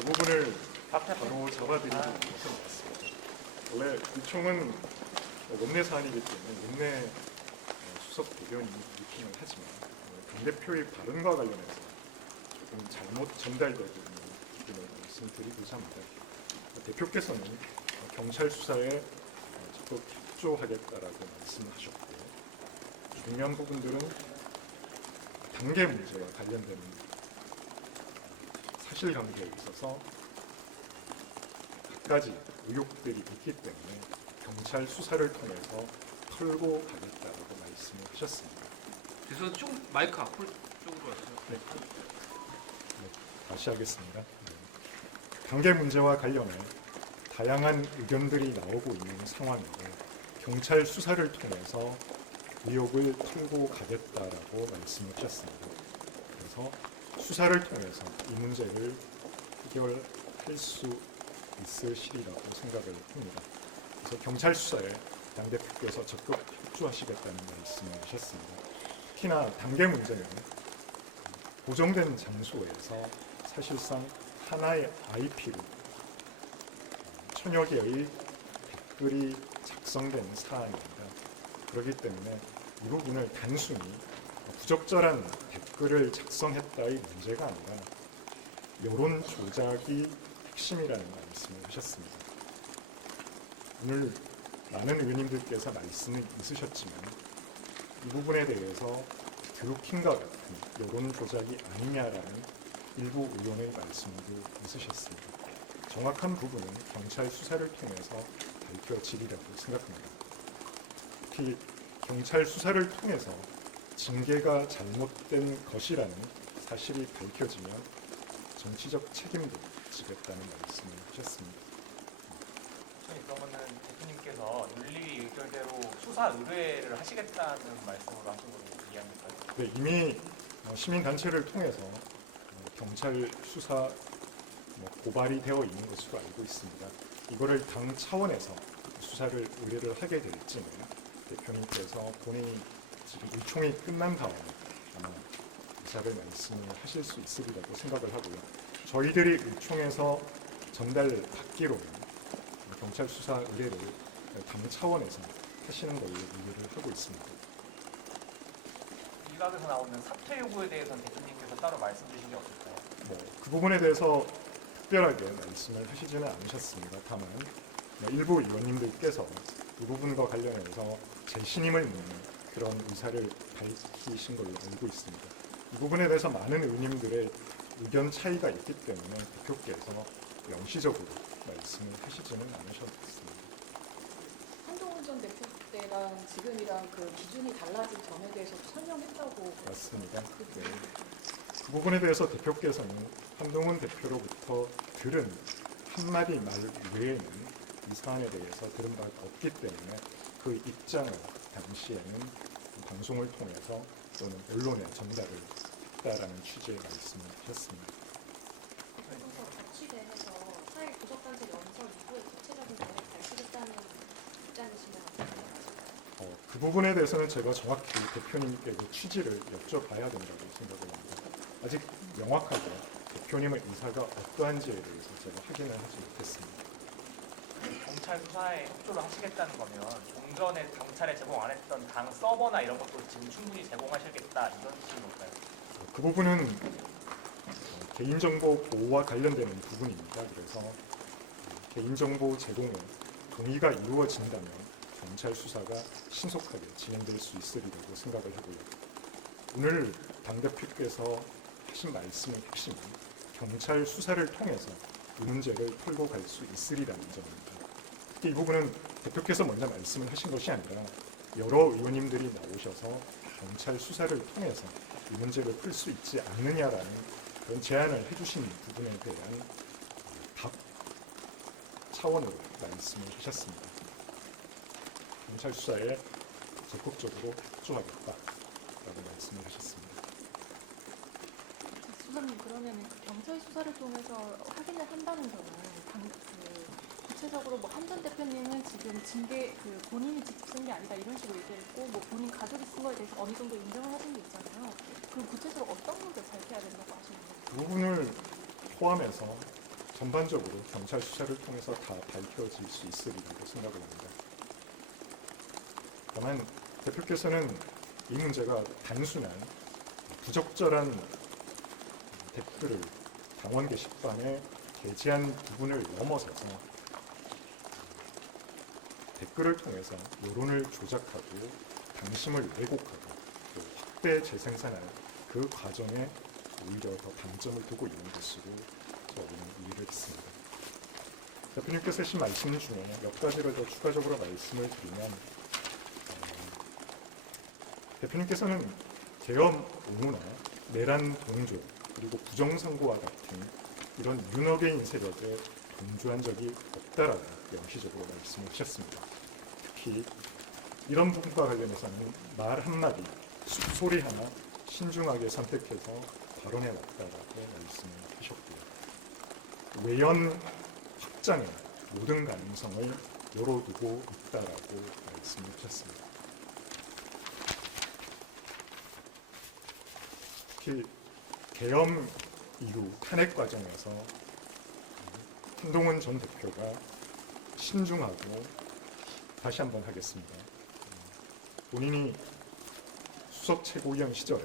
그 부분을 바로 잡아드리기 위해서 나왔습니다. 원래 의총은 원내 사안이기 때문에 원내 수석 대변인이 브리핑을 하지만 당대표의 발언과 관련해서 조금 잘못 전달되고 있는 부분을 말씀드리고자 합니다. 대표께서는 경찰 수사에 적극 협조하겠다라고 말씀하셨고, 중요한 부분들은 단계 문제와 관련된 사실관계에 있어서 갖가지 의혹들이 있기 때문에 경찰 수사를 통해서 털고 가겠다라고 말씀을 하셨습니다. 그래서 좀 마이크 앞으로 쪽으로 왔어요. 네. 다시 하겠습니다. 단계 문제와 관련해 다양한 의견들이 나오고 있는 상황이고, 경찰 수사를 통해서 의혹을 털고 가겠다라고 말씀을 하셨습니다. 그래서 수사를 통해서 이 문제를 해결할 수 있을 시리라고 생각을 합니다. 그래서 경찰 수사에 당대표께서 적극 협조하시겠다는 말씀을 하셨습니다. 특히나 단계 문제는 고정된 장소에서 사실상 하나의 IP로 천여 개의 댓글이 작성된 사안입니다. 그렇기 때문에 이 부분을 단순히 부적절한 댓글을 작성했다의 문제가 아니라 여론 조작이 핵심이라는 말씀을 하셨습니다. 오늘 많은 의원님들께서 말씀을 있으셨지만 이 부분에 대해서 드루킹과 같은 여론 조작이 아니냐라는 일부 의원의 말씀도 있으셨습니다. 정확한 부분은 경찰 수사를 통해서 밝혀지리라고 생각합니다. 특히 경찰 수사를 통해서 징계가 잘못된 것이라는 사실이 밝혀지면 정치적 책임도 지겠다는 말씀을 하셨습니다. 그러면은 대표님께서 윤리 의결대로 수사 의뢰를 하시겠다는 말씀으로 하신 걸로 이해합니까? 네, 이미 시민단체를 통해서 경찰 수사 고발이 되어 있는 것으로 알고 있습니다. 이거를 당 차원에서 수사를 의뢰를 하게 될지는 대표님께서 본인이 지금 의총이 끝난 다음에 아마 의사를 말씀을 하실 수 있으리라고 생각을 하고요. 저희들이 의총에서 전달받기로는 경찰 수사 의뢰를 당 차원에서 하시는 걸로 의뢰를 하고 있습니다. 일각에서 나오는 사퇴 요구에 대해서는 대표님께서 따로 말씀 주신 게 없을까요? 그 부분에 대해서 특별하게 말씀을 하시지는 않으셨습니다. 다만 일부 의원님들께서 이 부분과 관련해서 재신임을 묻는 그런 의사를 밝히신 걸로 알고 있습니다. 이 부분에 대해서 많은 의원님들의 의견 차이가 있기 때문에 대표께서 명시적으로 말씀을 하시지는 않으셨습니다. 한동훈 전 대표 때랑 지금이랑 그 기준이 달라진 점에 대해서도 설명했다고. 맞습니다. 네. 그 부분에 대해서 대표께서는 한동훈 대표로부터 들은 한마디 말 외에는 이 사안에 대해서 들은 바가 없기 때문에 그 입장을 당시에는 방송을 통해서 또는 언론에 전달을 했다라는 취지의 말씀을 하셨습니다. 그래서 자치대에서 사회 구속단체 연설 이후에 구체적인 내용을 밝히겠다는 입장이시면 어떠세요? 그 부분에 대해서는 제가 정확히 대표님께 그 취지를 여쭤봐야 된다고 생각을 합니다. 아직 명확하게 대표님의 의사가 어떠한지에 대해서 제가 확인을 하지 못했습니다. 경찰 수사에 협조를 하시겠다는 거면 종전에 경찰에 제공 안 했던 당 서버나 이런 것도 지금 충분히 제공하시겠다 이런 뜻인 걸까요? 그 부분은 개인정보 보호와 관련되는 부분입니다. 그래서 개인정보 제공에 동의가 이루어진다면 경찰 수사가 신속하게 진행될 수 있으리라고 생각을 하고요. 오늘 당대표께서 하신 말씀의 핵심은 경찰 수사를 통해서 이 문제를 털고 갈 수 있으리라는 점입니다. 특히 이 부분은 대표께서 먼저 말씀을 하신 것이 아니라 여러 의원님들이 나오셔서 경찰 수사를 통해서 이 문제를 풀 수 있지 않느냐라는 그런 제안을 해주신 부분에 대한 답 차원으로 말씀을 하셨습니다. 경찰 수사에 적극적으로 협조하겠다라고 말씀을 하셨습니다. 수사님, 그러면 경찰 수사를 통해서 확인을 한다는 점은 구체적으로 한 전 대표님은 지금 징계 본인이 직접 쓴 게 아니다 이런 식으로 얘기했고 본인 가족이 쓴 거에 대해서 어느 정도 인정을 하신 게 있잖아요. 그럼 구체적으로 어떤 문제 밝혀야 된다고 하시는 거예요? 그 부분을 포함해서 전반적으로 경찰 수사를 통해서 다 밝혀질 수 있으리라고 생각을 합니다. 다만 대표께서는 이 문제가 단순한 부적절한 댓글을 당원 게시판에 게재한 부분을 넘어서서 댓글을 통해서 여론을 조작하고 당심을 왜곡하고 또 확대 재생산할 그 과정에 오히려 더 방점을 두고 있는 것으로 저희는 이해를 했습니다. 대표님께서 하신 말씀 중에 몇 가지를 더 추가적으로 말씀을 드리면 대표님께서는 계엄 옹호나 내란 동조 그리고 부정선거와 같은 이런 윤호개인 세력에 동조한 적이 없다라고 명시적으로 말씀을 하셨습니다. 특히 이런 부분과 관련해서는 말 한마디, 숨소리 하나 신중하게 선택해서 발언해 왔다라고 말씀을 하셨고요. 외연 확장의 모든 가능성을 열어두고 있다라고 말씀을 하셨습니다. 특히 계엄 이후 탄핵 과정에서 한동훈 전 대표가 신중하고 다시 한번 하겠습니다. 본인이 수석 최고위원 시절에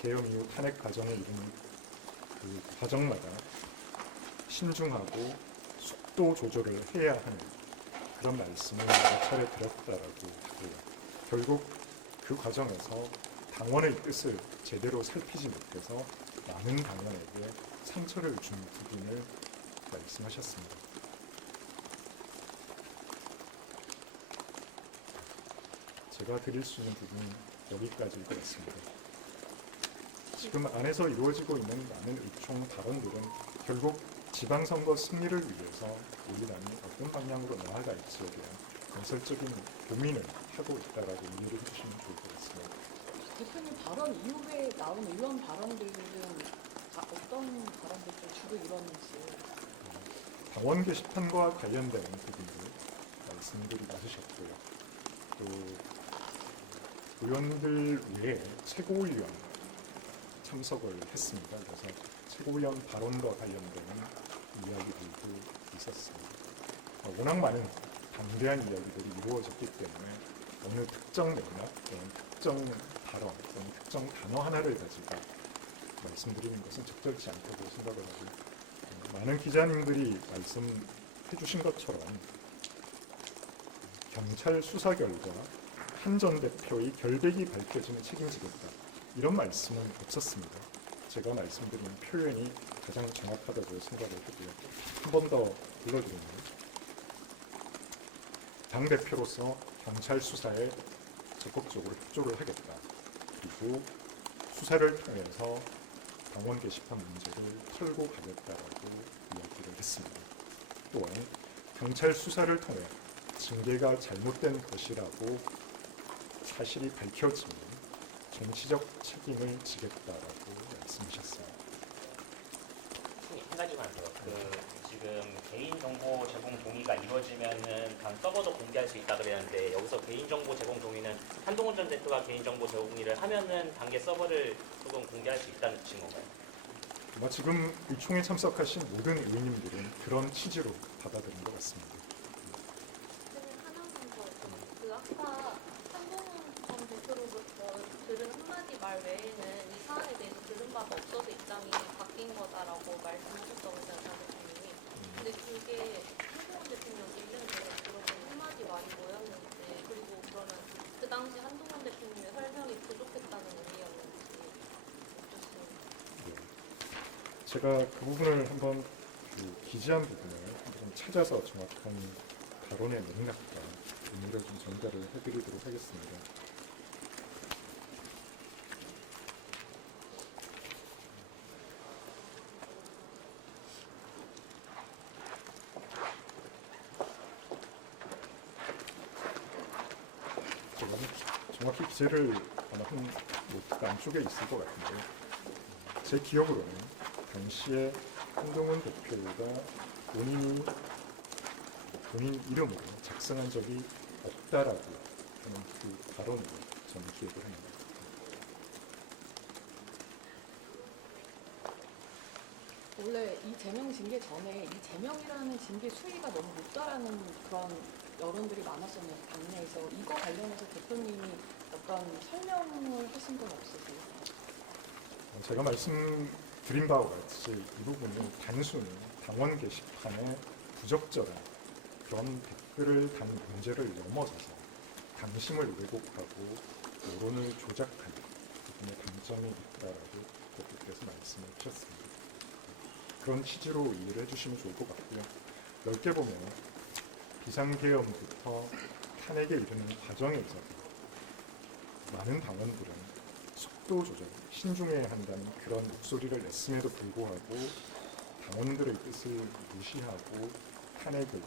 계엄 이후 탄핵 과정을 이룬 그 과정마다 신중하고 속도 조절을 해야 하는 그런 말씀을 여러 차례 드렸다라고 하고요. 결국 그 과정에서 당원의 뜻을 제대로 살피지 못해서 많은 당원에게 상처를 준 부분을 말씀하셨습니다. 제가 드릴 수 있는 부분은 여기까지일 것 같습니다. 지금 안에서 이루어지고 있는 많은 의총 발언들은 결국 지방선거 승리를 위해서 우리 당이 어떤 방향으로 나아갈지에 대한 건설적인 고민을 하고 있다라고 이해를 해주시면 좋을 것 같습니다. 대표님 발언 이후에 나온 의원 발언들은 어떤 발언들 좀 주로 이뤘는지. 당원 게시판과 관련된 부분들 말씀들이 많으셨고요. 또 의원들 외에 최고위원 참석을 했습니다. 그래서 최고위원 발언과 관련된 이야기들도 있었습니다. 워낙 많은 방대한 이야기들이 이루어졌기 때문에 어느 특정 맥락 또는 특정 발언 또는 특정 단어 하나를 가지고 말씀드리는 것은 적절치 않다고 생각을 하고 많은 기자님들이 말씀해 주신 것처럼 경찰 수사 결과 한 전 대표의 결백이 밝혀지면 책임지겠다 이런 말씀은 없었습니다. 제가 말씀드린 표현이 가장 정확하다고 생각을 하고요. 한 번 더 불러드리면 당대표로서 경찰 수사에 적극적으로 협조를 하겠다. 그리고 수사를 통해서 당원 게시판 문제를 털고 가겠다라고 이야기를 했습니다. 또한 경찰 수사를 통해 징계가 잘못된 것이라고 사실이 밝혀지면 정치적 책임을 지겠다라고 말씀하셨습니다. 한 가지만 더. 지금 개인정보 제공 동의가 이루어지면은 당 서버도 공개할 수 있다 그랬는데 여기서 개인정보 제공 동의는 한동훈 전 대표가 개인정보 제공 동의를 하면은 당계 서버를 조금 공개할 수 있다는 뜻인 건가요? 아마 지금 의총에 참석하신 모든 의원님들은 그런 취지로 받아들인 것 같습니다. 하나만 더. 아까 한동훈 전 대표로부터 들은 한마디 말 외에는 이 사안에 대해서 들은 바가 없어서 입장이 바뀐 거다라고 말씀하셨다고 했잖아요, 대표님이. 근데 그게 한동훈 대표님 1년 전에 들어본 한마디 말이 뭐였는지, 그리고 그러면 그 당시 한동훈 대표님의 설명이 부족했다는 의미였는지 어떠신지. 제가 그 부분을 한번 기재한 부분을 한번 찾아서 정확한 발언의 맥락과 의미를 좀 전달을 해드리도록 하겠습니다. 제가 정확히 기재를 아마 한 노트 안쪽에 있을 것 같은데 제 기억으로는 당시에 한동훈 대표가 본인 이름으로 작성한 적이 없다라고 하는 그 발언으로 저는 기억을 합니다. 원래 이 제명 징계 전에 이 제명이라는 징계 수위가 너무 높다라는 그런 여론들이 많았었는데 당내에서 이거 관련해서 대표님이 어떤 설명을 하신 건 없으세요? 제가 말씀드린 바와 같이 이 부분이 단순히 당원 게시판에 부적절한 그런 댓글을 단 문제를 넘어서서 당심을 왜곡하고 여론을 조작하는 부분에 방점이 있다라고 대표께서 말씀을 주셨습니다. 그런 취지로 이해를 해주시면 좋을 것 같고요. 넓게 보면 비상계엄부터 탄핵에 이르는 과정에 있어서 많은 당원들은 속도 조절, 신중해야 한다는 그런 목소리를 냈음에도 불구하고 당원들의 뜻을 무시하고 탄핵을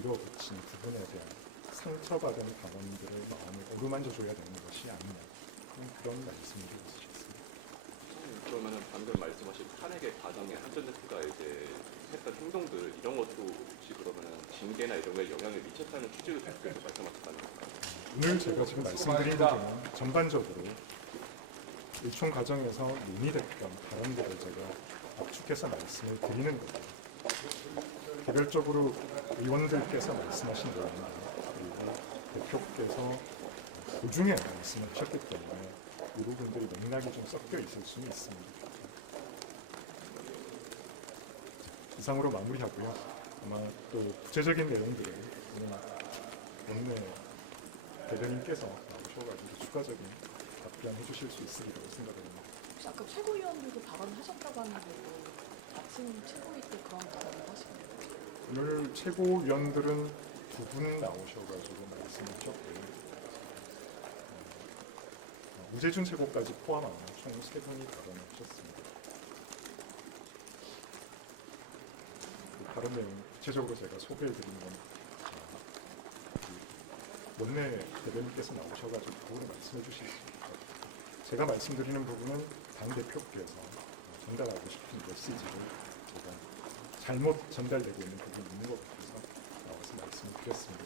밀어붙인 부분에 대한 상처받은 당원들의 마음을 어루만져줘야 되는 것이 아니냐 그런 말씀을 주셨습니다. 그러면은 방금 말씀하신 탄핵의 과정에 한 전 대표가 이제 했던 행동들 이런 것도 혹시 그러면은 징계나 이런 거에 영향을 미쳤다는 취지로 대표께서 말씀하셨다는 건가요? 오늘 제가 지금 말씀드린 부분은 전반적으로 일총 과정에서 논의됐던 발언들을 제가 압축해서 말씀을 드리는 거고 개별적으로 의원들께서 말씀하신 내용이나 그리고 대표께서 도중에 말씀을 하셨기 때문에 이 부분들이 맥락이 좀 섞여 있을 수는 있습니다. 이상으로 마무리하고요. 아마 또 구체적인 내용들을 오늘 원내 대변인께서 나오셔가지고 추가적인 답변해 주실 수 있으리라고 생각합니다. 혹시 아까 최고위원들도 발언하셨다고 하는데 아침 최고위 때 그런 발언을 하시나요? 오늘 최고위원들은 두 분 나오셔가지고 말씀을 하셨고요. 우재준 최고까지 포함하면 총 3분이 발언을 하셨습니다. 그 발언 내용 구체적으로 제가 소개해드린 건 원내 대변인께서 나오셔가지고 그거를 말씀해 주실 수 있고 제가 말씀드리는 부분은 당대표께서 전달하고 싶은 메시지를 제가 잘못 전달되고 있는 부분이 있는 것 같아서 나와서 말씀을 드렸습니다.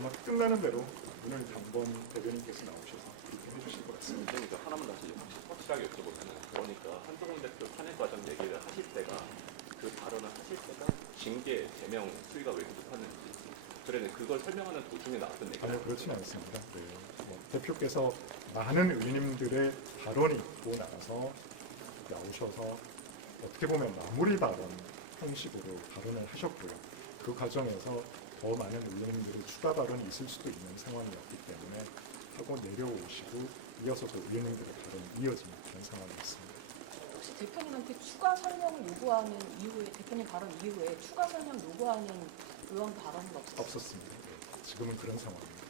아마 끝나는 대로 오늘 당번 대변인께서 나오셔서 브리핑해 주실 것 같습니다. 그러니까 하나만 다시 확실하게 여쭤보면은 그러니까 한동훈 대표 탄핵 과정 얘기를 하실 때가 그 발언을 하실 때가 징계, 제명 수위가 왜 이렇게 높았는지 그래는 그걸 설명하는 도중에 나왔던 얘기가 아니요, 그렇지는 않습니다. 네, 대표께서 많은 의원님들의 발언이 있고 나서 나오셔서 어떻게 보면 마무리 발언 형식으로 발언을 하셨고요. 그 과정에서 더 많은 의원님들의 추가 발언이 있을 수도 있는 상황이었기 때문에 하고 내려오시고 이어서서 의원님들의 발언이 이어지는 그런 상황이었습니다. 혹시 대표님한테 추가 설명을 요구하는 이후에 대표님 발언 이후에 추가 설명 요구하는 의원 발언은 없었어요? 없었습니다. 네, 지금은 그런 상황입니다.